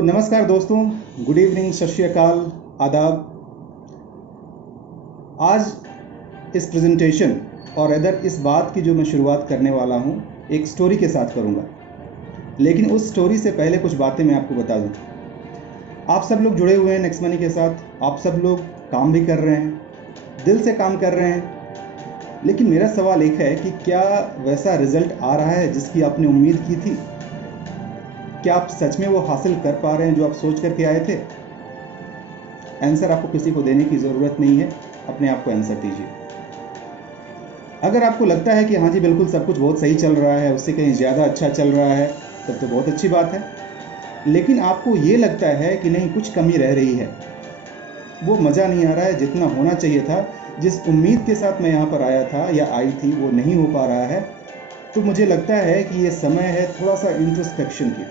तो नमस्कार दोस्तों, गुड इवनिंग, सत श्री अकाल, आदाब। आज इस प्रेजेंटेशन और अदर इस बात की जो मैं शुरुआत करने वाला हूँ एक स्टोरी के साथ करूँगा। लेकिन उस स्टोरी से पहले कुछ बातें मैं आपको बता दूँ। आप सब लोग जुड़े हुए हैं नेक्स्ट मनी के साथ, आप सब लोग काम भी कर रहे हैं, दिल से काम कर रहे हैं। लेकिन मेरा सवाल एक है कि क्या वैसा रिजल्ट आ रहा है जिसकी आपने उम्मीद की थी? क्या आप सच में वो हासिल कर पा रहे हैं जो आप सोच करके आए थे? आंसर आपको किसी को देने की ज़रूरत नहीं है, अपने आप को आंसर दीजिए। अगर आपको लगता है कि हाँ जी बिल्कुल सब कुछ बहुत सही चल रहा है, उससे कहीं ज़्यादा अच्छा चल रहा है, तब तो बहुत अच्छी बात है। लेकिन आपको ये लगता है कि नहीं, कुछ कमी रह रही है, वो मज़ा नहीं आ रहा है जितना होना चाहिए था, जिस उम्मीद के साथ मैं यहाँ पर आया था या आई थी वो नहीं हो पा रहा है, तो मुझे लगता है कि ये समय है थोड़ा सा इंट्रोस्पेक्शन की,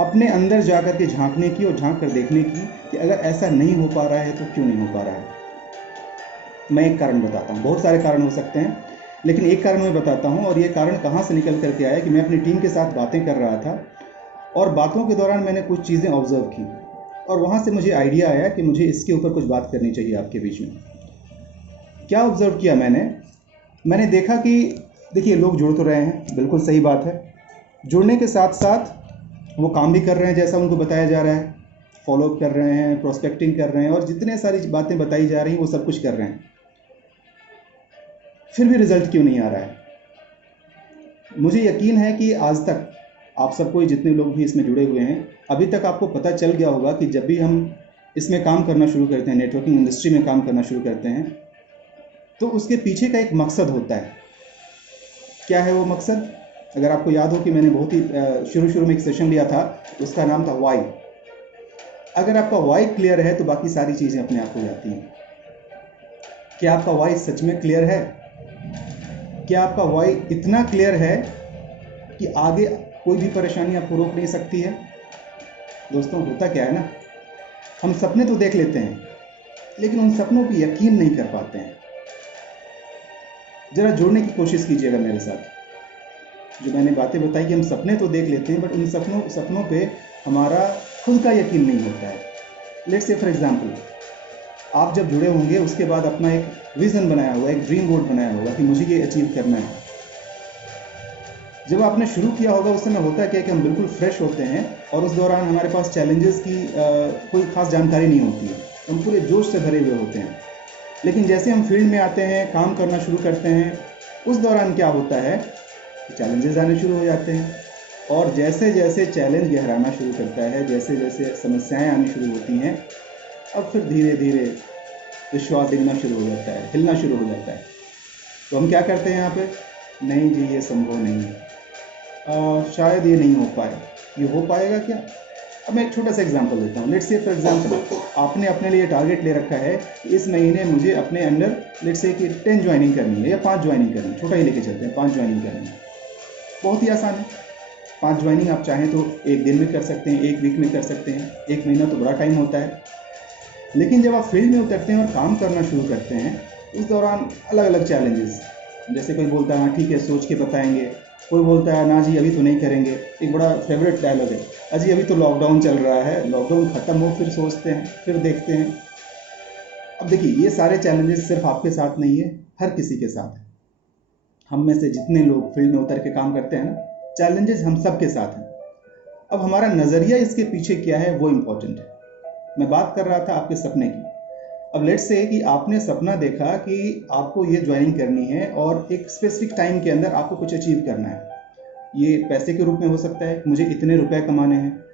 अपने अंदर जा कर के झांकने की और झांक कर देखने की कि अगर ऐसा नहीं हो पा रहा है तो क्यों नहीं हो पा रहा है। मैं एक कारण बताता हूँ, बहुत सारे कारण हो सकते हैं, लेकिन एक कारण मैं बताता हूँ। और ये कारण कहाँ से निकल करके आया कि मैं अपनी टीम के साथ बातें कर रहा था और बातों के दौरान मैंने कुछ चीज़ें ऑब्जर्व की और वहाँ से मुझे आइडिया आया कि मुझे इसके ऊपर कुछ बात करनी चाहिए आपके बीच में। क्या ऑब्जर्व किया मैंने देखा कि देखिए, लोग जुड़ तो रहे हैं, बिल्कुल सही बात है। जुड़ने के साथ साथ वो काम भी कर रहे हैं जैसा उनको बताया जा रहा है, फॉलोअप कर रहे हैं, प्रोस्पेक्टिंग कर रहे हैं और जितने सारी बातें बताई जा रही हैं वो सब कुछ कर रहे हैं। फिर भी रिजल्ट क्यों नहीं आ रहा है? मुझे यकीन है कि आज तक आप सबको, जितने लोग भी इसमें जुड़े हुए हैं, अभी तक आपको पता चल गया होगा कि जब भी हम इसमें काम करना शुरू करते हैं, नेटवर्किंग इंडस्ट्री में काम करना शुरू करते हैं, तो उसके पीछे का एक मकसद होता है। क्या है वो मकसद? अगर आपको याद हो कि मैंने बहुत ही शुरू में एक सेशन लिया था, उसका नाम था वाई। अगर आपका वाई क्लियर है तो बाकी सारी चीज़ें अपने आप हो जाती हैं। क्या आपका वाई सच में क्लियर है? क्या आपका वाई इतना क्लियर है कि आगे कोई भी परेशानी आपको रोक नहीं सकती है? दोस्तों, होता क्या है ना, हम सपने तो देख लेते हैं लेकिन उन सपनों पर यकीन नहीं कर पाते हैं। ज़रा जुड़ने की कोशिश कीजिएगा मेरे साथ। जो मैंने बातें बताई कि हम सपने तो देख लेते हैं बट उन सपनों पे हमारा खुद का यकीन नहीं होता है। लेट्स से फॉर एग्जांपल, आप जब जुड़े होंगे उसके बाद अपना एक विज़न बनाया होगा, एक ड्रीम बोर्ड बनाया होगा कि मुझे ये अचीव करना है। जब आपने शुरू किया होगा उस समय होता क्या है कि हम बिल्कुल फ्रेश होते हैं और उस दौरान हमारे पास चैलेंजेस की कोई ख़ास जानकारी नहीं होती है, हम पूरे जोश से भरे हुए होते हैं। लेकिन जैसे हम फील्ड में आते हैं, काम करना शुरू करते हैं, उस दौरान क्या होता है, चैलेंजेस आने शुरू हो जाते हैं। और जैसे जैसे चैलेंज गहराना शुरू करता है, जैसे जैसे समस्याएं आनी शुरू होती हैं, अब फिर धीरे धीरे विश्वास हिलना शुरू हो जाता है, हिलना शुरू हो जाता है। तो हम क्या करते हैं यहाँ पे, नहीं जी ये संभव नहीं है, शायद ये नहीं हो पाए, ये हो पाएगा क्या? अब मैं एक छोटा सा एग्जांपल देता हूँ। लेट्स से फॉर एग्जांपल आपने अपने लिए टारगेट ले रखा है कि इस महीने मुझे अपने अंडर लेट्स से कि 10 ज्वाइनिंग करनी है या 5 ज्वाइनिंग करनी है, छोटा ही लेके चलते हैं, 5 ज्वाइनिंग करनी है। बहुत ही आसान है। 5 ज्वाइनिंग आप चाहें तो एक दिन में कर सकते हैं, एक वीक में कर सकते हैं, एक महीना तो बड़ा टाइम होता है। लेकिन जब आप फील्ड में उतरते हैं और काम करना शुरू करते हैं, उस दौरान अलग अलग चैलेंजेस, जैसे कोई बोलता है हाँ ठीक है सोच के बताएंगे, कोई बोलता है ना जी अभी तो नहीं करेंगे। एक बड़ा फेवरेट डायलॉग है, अजी अभी तो लॉकडाउन चल रहा है, लॉकडाउन ख़त्म हो फिर सोचते हैं, फिर देखते हैं। अब देखिए, ये सारे चैलेंजेस सिर्फ आपके साथ नहीं है, हर किसी के साथ है। हम में से जितने लोग फील्ड में उतर के काम करते हैं ना, चैलेंजेस हम सब के साथ हैं। अब हमारा नज़रिया इसके पीछे क्या है वो इम्पोर्टेंट है। मैं बात कर रहा था आपके सपने की। अब लेट्स से कि आपने सपना देखा कि आपको ये ज्वाइनिंग करनी है और एक स्पेसिफिक टाइम के अंदर आपको कुछ अचीव करना है। ये पैसे के रूप में हो सकता है कि मुझे इतने रुपए कमाने हैं,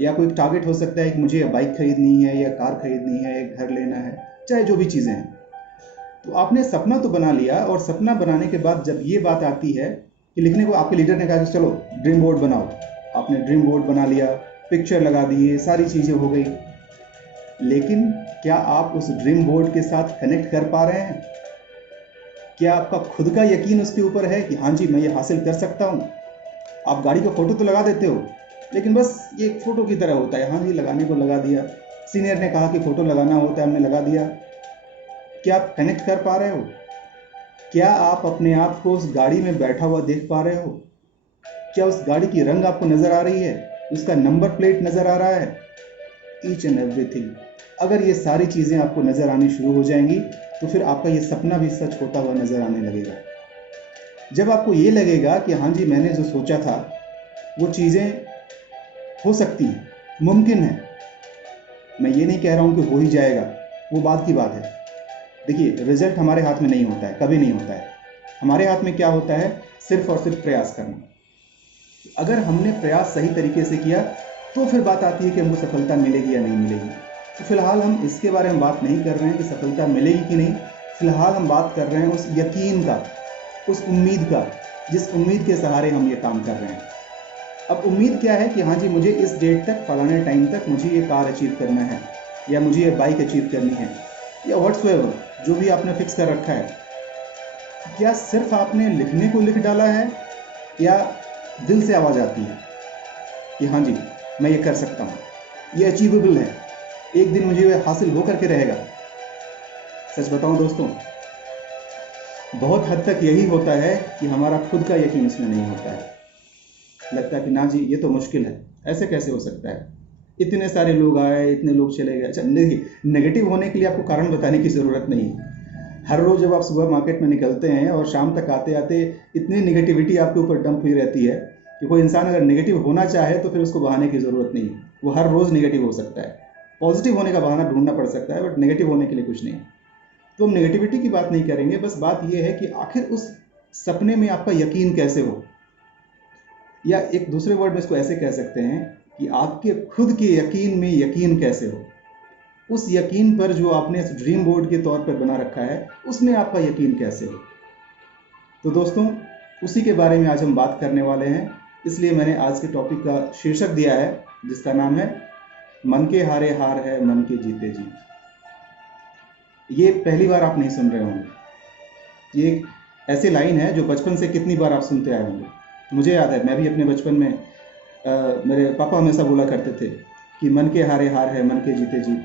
या कोई टारगेट हो सकता है कि मुझे बाइक खरीदनी है या कार खरीदनी है, एक घर लेना है, चाहे जो भी चीज़ें हैं। तो आपने सपना तो बना लिया और सपना बनाने के बाद जब ये बात आती है कि लिखने को, आपके लीडर ने कहा कि चलो ड्रीम बोर्ड बनाओ, आपने ड्रीम बोर्ड बना लिया, पिक्चर लगा दी, सारी चीज़ें हो गई। लेकिन क्या आप उस ड्रीम बोर्ड के साथ कनेक्ट कर पा रहे हैं? क्या आपका खुद का यकीन उसके ऊपर है कि हाँ जी मैं ये हासिल कर सकता हूँ? आप गाड़ी का फ़ोटो तो लगा देते हो, लेकिन बस ये एक फ़ोटो की तरह होता है, हाँ जी लगाने को लगा दिया, सीनियर ने कहा कि फ़ोटो लगाना होता है, हमने लगा दिया। क्या आप कनेक्ट कर पा रहे हो? क्या आप अपने आप को उस गाड़ी में बैठा हुआ देख पा रहे हो? क्या उस गाड़ी की रंग आपको नज़र आ रही है? उसका नंबर प्लेट नज़र आ रहा है, ईच एंड एवरीथिंग। अगर ये सारी चीज़ें आपको नज़र आनी शुरू हो जाएंगी तो फिर आपका ये सपना भी सच होता हुआ नज़र आने लगेगा। जब आपको ये लगेगा कि हाँ जी, मैंने जो सोचा था वो चीज़ें हो सकती हैं, मुमकिन है, मैं ये नहीं कह रहा हूँ कि हो ही जाएगा, वो बात की बात है। देखिए, रिजल्ट हमारे हाथ में नहीं होता है, कभी नहीं होता है। हमारे हाथ में क्या होता है? सिर्फ और सिर्फ प्रयास करना। अगर हमने प्रयास सही तरीके से किया तो फिर बात आती है कि हमको सफलता मिलेगी या नहीं मिलेगी। तो फिलहाल हम इसके बारे में बात नहीं कर रहे हैं कि सफलता मिलेगी कि नहीं। फिलहाल हम बात कर रहे हैं उस यकीन का, उस उम्मीद का, जिस उम्मीद के सहारे हम ये काम कर रहे हैं। अब उम्मीद क्या है कि हाँ जी, मुझे इस डेट तक, फलाने टाइम तक मुझे ये कार अचीव करना है, या मुझे ये बाइक अचीव करनी है, या व्हाट्सएवर जो भी आपने फिक्स कर रखा है। क्या सिर्फ आपने लिखने को लिख डाला है, या दिल से आवाज़ आती है कि हाँ जी, मैं ये कर सकता हूँ, ये अचीवेबल है, एक दिन मुझे ये हासिल हो करके रहेगा। सच बताऊँ दोस्तों, बहुत हद तक यही होता है कि हमारा खुद का यकीन इसमें नहीं होता है। लगता है कि ना जी, ये तो मुश्किल है, ऐसे कैसे हो सकता है, इतने सारे लोग आए, इतने लोग चले गए। अच्छा, देखिए, नेगेटिव होने के लिए आपको कारण बताने की ज़रूरत नहीं है। हर रोज़ जब आप सुबह मार्केट में निकलते हैं और शाम तक आते आते इतनी नेगेटिविटी आपके ऊपर डंप हुई रहती है कि कोई इंसान अगर नेगेटिव होना चाहे तो फिर उसको बहाने की ज़रूरत नहीं है। वो हर रोज़ नेगेटिव हो सकता है। पॉजिटिव होने का बहाना ढूंढना पड़ सकता है, बट नेगेटिव होने के लिए कुछ नहीं। तो हम नेगेटिविटी की बात नहीं करेंगे, बस बात यह है कि आखिर उस सपने में आपका यकीन कैसे हो, या एक दूसरे वर्ड में इसको ऐसे कह सकते हैं कि आपके खुद के यकीन में यकीन कैसे हो। उस यकीन पर जो आपने ड्रीम बोर्ड के तौर पर बना रखा है, उसमें आपका यकीन कैसे हो। तो दोस्तों, उसी के बारे में आज हम बात करने वाले हैं। इसलिए मैंने आज के टॉपिक का शीर्षक दिया है, जिसका नाम है मन के हारे हार है, मन के जीते जीत। ये पहली बार आप नहीं सुन रहे होंगे। ये एक ऐसी लाइन है जो बचपन से कितनी बार आप सुनते आए होंगे। मुझे याद है, मैं भी अपने बचपन में मेरे पापा हमेशा बोला करते थे कि मन के हारे हार है, मन के जीते जीत।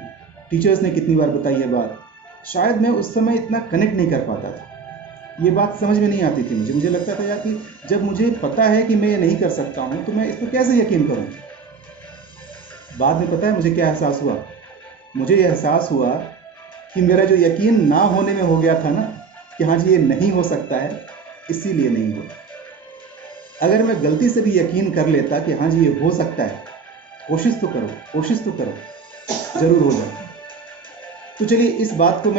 टीचर्स ने कितनी बार बताई है बात। शायद मैं उस समय इतना कनेक्ट नहीं कर पाता था, ये बात समझ में नहीं आती थी मुझे लगता था यार कि जब मुझे पता है कि मैं ये नहीं कर सकता हूँ तो मैं इस पर कैसे यकीन करूँ। बाद में पता है मुझे क्या एहसास हुआ? मुझे ये एहसास हुआ कि मेरा जो यकीन ना होने में हो गया था ना, कि हाँ जी ये नहीं हो सकता है, इसीलिए नहीं हुआ। अगर मैं गलती से भी यकीन कर लेता कि हाँ जी ये हो सकता है, कोशिश तो करो, कोशिश तो करो, ज़रूर हो जाए। तो चलिए, इस बात को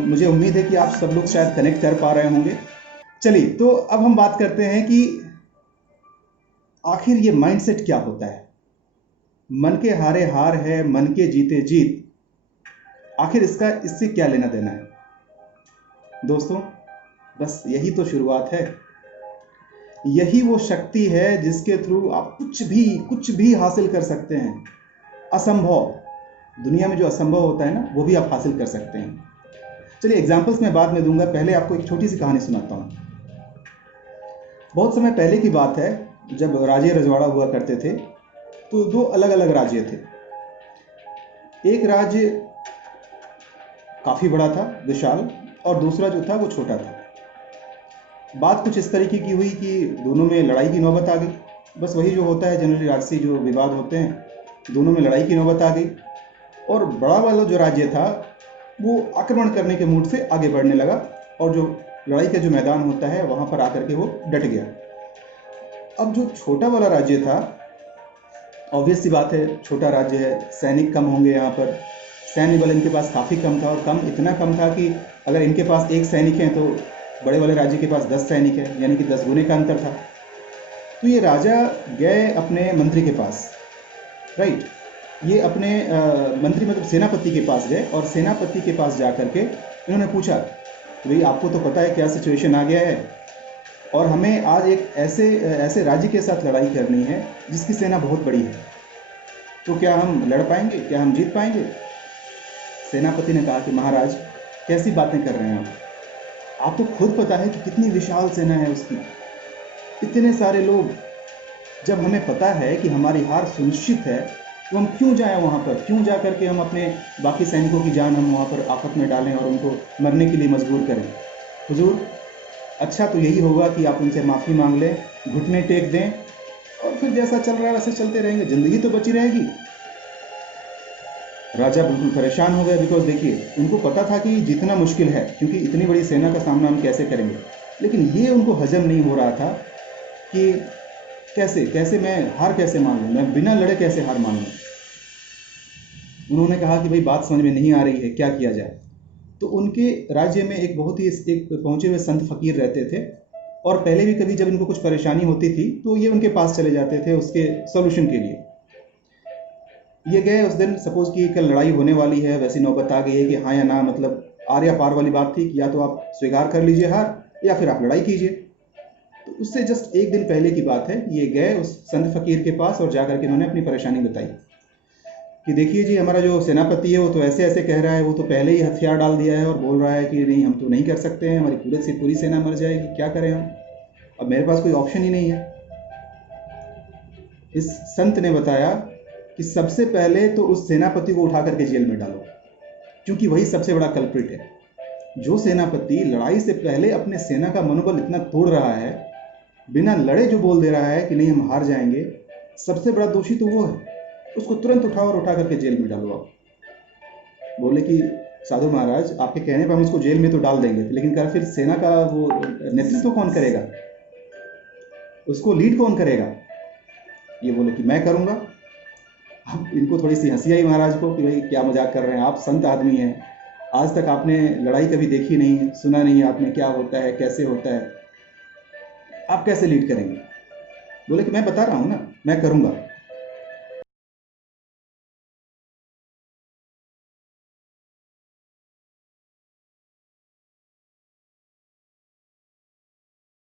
मुझे उम्मीद है कि आप सब लोग शायद कनेक्ट कर पा रहे होंगे। चलिए, तो अब हम बात करते हैं कि आखिर ये माइंडसेट क्या होता है। मन के हारे हार है, मन के जीते जीत, आखिर इससे क्या लेना देना है दोस्तों? बस यही तो शुरुआत है। यही वो शक्ति है जिसके थ्रू आप कुछ भी हासिल कर सकते हैं। असंभव, दुनिया में जो असंभव होता है ना, वो भी आप हासिल कर सकते हैं। चलिए, एग्जाम्पल्स मैं बाद में दूंगा, पहले आपको एक छोटी सी कहानी सुनाता हूँ। बहुत समय पहले की बात है, जब राज्य रजवाड़ा हुआ करते थे, तो दो अलग अलग राज्य थे। एक राज्य काफ़ी बड़ा था, विशाल, और दूसरा जो था वो छोटा था। बात कुछ इस तरीके की हुई कि दोनों में लड़ाई की नौबत आ गई। बस वही जो होता है जनरली, राजसी जो विवाद होते हैं, दोनों में लड़ाई की नौबत आ गई। और बड़ा वाला जो राज्य था वो आक्रमण करने के मूड से आगे बढ़ने लगा, और जो लड़ाई का जो मैदान होता है वहाँ पर आकर के वो डट गया। अब जो छोटा वाला राज्य था, ऑब्वियस सी बात है, छोटा राज्य है, सैनिक कम होंगे यहाँ पर। सैन्य बल इनके पास काफ़ी कम था, और इतना कम था कि अगर इनके पास 1 सैनिक है तो बड़े वाले राज्य के पास 10 सैनिक है, यानी कि 10 गुने का अंतर था। तो ये राजा गए अपने मंत्री के पास, राइट। ये अपने मंत्री मतलब सेनापति के पास गए, और सेनापति के पास जा करके इन्होंने पूछा, भाई आपको तो पता है क्या सिचुएशन आ गया है, और हमें आज एक ऐसे राज्य के साथ लड़ाई करनी है जिसकी सेना बहुत बड़ी है, तो क्या हम लड़ पाएंगे, क्या हम जीत पाएंगे? सेनापति ने कहा कि महाराज, कैसी बातें कर रहे हैं आप? आपको खुद पता है कि कितनी विशाल सेना है उसकी, इतने सारे लोग। जब हमें पता है कि हमारी हार सुनिश्चित है, तो हम क्यों जाएं वहाँ पर? क्यों जा करके हम अपने बाकी सैनिकों की जान हम वहाँ पर आफत में डालें और उनको मरने के लिए मजबूर करें? हुजूर, अच्छा तो यही होगा कि आप उनसे माफ़ी मांग लें, घुटने टेक दें, और फिर जैसा चल रहा है वैसे चलते रहेंगे, जिंदगी तो बची रहेगी। राजा बिल्कुल परेशान हो गए, बिकॉज देखिए उनको पता था कि जीतना मुश्किल है, क्योंकि इतनी बड़ी सेना का सामना हम कैसे करेंगे। लेकिन ये उनको हजम नहीं हो रहा था कि कैसे कैसे मैं हार कैसे मान लूँ, मैं बिना लड़े कैसे हार मान लूँ। उन्होंने कहा कि भाई बात समझ में नहीं आ रही है, क्या किया जाए। तो उनके राज्य में एक बहुत ही एक पहुंचे हुए संत फकीर रहते थे, और पहले भी कभी जब इनको कुछ परेशानी होती थी तो ये उनके पास चले जाते थे उसके सॉल्यूशन के लिए। ये गए उस दिन, सपोज कि कल लड़ाई होने वाली है, वैसी नौबत आ गई है कि हाँ या ना, मतलब आर या पार वाली बात थी कि या तो आप स्वीकार कर लीजिए हार या फिर आप लड़ाई कीजिए। तो उससे जस्ट एक दिन पहले की बात है, ये गए उस संत फकीर के पास और जाकर के उन्होंने अपनी परेशानी बताई कि देखिए जी, हमारा जो सेनापति है वो तो ऐसे ऐसे कह रहा है, वो तो पहले ही हथियार डाल दिया है और बोल रहा है कि नहीं हम तो नहीं कर सकते हैं, हमारी पूरी से पूरी सेना मर जाएगी, क्या करें हम, अब मेरे पास कोई ऑप्शन ही नहीं है। इस संत ने बताया कि सबसे पहले तो उस सेनापति को उठा करके जेल में डालो, क्योंकि वही सबसे बड़ा कल्प्रिट है। जो सेनापति लड़ाई से पहले अपने सेना का मनोबल इतना तोड़ रहा है, बिना लड़े जो बोल दे रहा है कि नहीं हम हार जाएंगे, सबसे बड़ा दोषी तो वो है। उसको तुरंत उठाओ और उठा करके जेल में डालो। आप बोले कि साधु महाराज आपके कहने पर हम उसको जेल में तो डाल देंगे, लेकिन क्या फिर सेना का वो नेतृत्व कौन करेगा, उसको लीड कौन करेगा? ये बोले कि मैं करूँगा। अब इनको थोड़ी सी हंसी आई महाराज को कि भाई क्या मजाक कर रहे हैं, आप संत आदमी हैं, आज तक आपने लड़ाई कभी देखी नहीं, सुना नहीं आपने क्या होता है कैसे होता है, आप कैसे लीड करेंगे? बोले कि मैं बता रहा हूँ ना, मैं करूँगा।